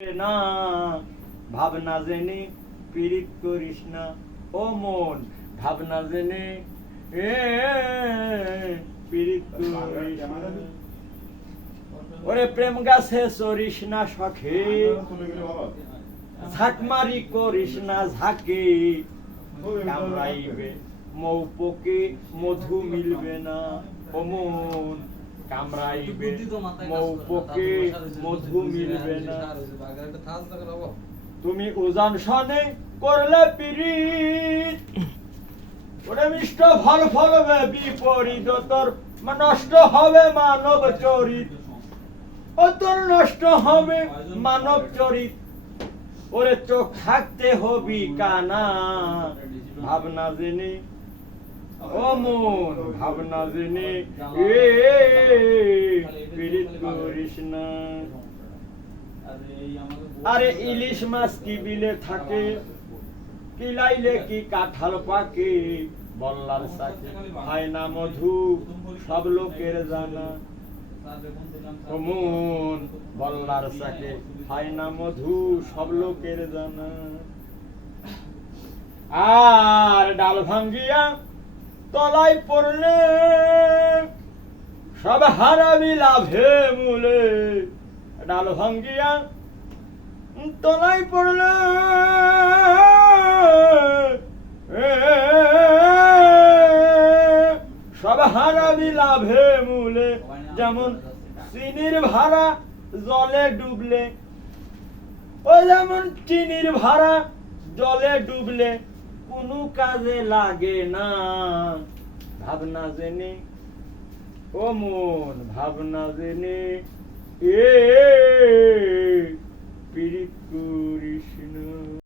না ভাবনা জেনে পীড়িত করিস না ও মন ভাবনা জেনে পীড়িত করিস না। ওরে প্রেম গাছে চড়িস না শখে ঝাঁকমারি করিস না ঝাঁকে কামড়াইবে মৌ পোকে মধু মিলবে না ও মন কামড়াইবে মৌ পোকে মধু মিলবে না। তুমি উজান সনে করলে পীড়িত ওরে মিষ্ট ফল ফলবে বিপরীত তোর নষ্ট হবে মানব চরিত ও তোর নষ্ট হবে মানব চরিত। ওরে চোখ থাকতে হবি কানা ভাবনা জেনে ও মন ভাবনা জেনে পীড়িত করিস না। আরে ইলিশ মাছ কি বিলে থাকে কিলাইলে কি কাঁঠাল পাকে বল্লার সাথে হয় না মধু সব লোকের জানা ও মন বল্লার সাথে হয় না মধু সব লোকের জানা। আর ডাল ভাঙ্গিয়া তলায় পড়লে সব হারাবি লাভে মূলে ডাল ভাঙ্গিয়া তলায় পড়লে সব হারাবি লাভে মূলে যেমন চিনির ভাড়া জলে ডুবলে ও যেমন চিনির ভাড়া জলে ডুবলে কোনো কাজে লাগে না ভাবনা জেনে ও মন ভাবনা জেনে পীড়িত করিস না।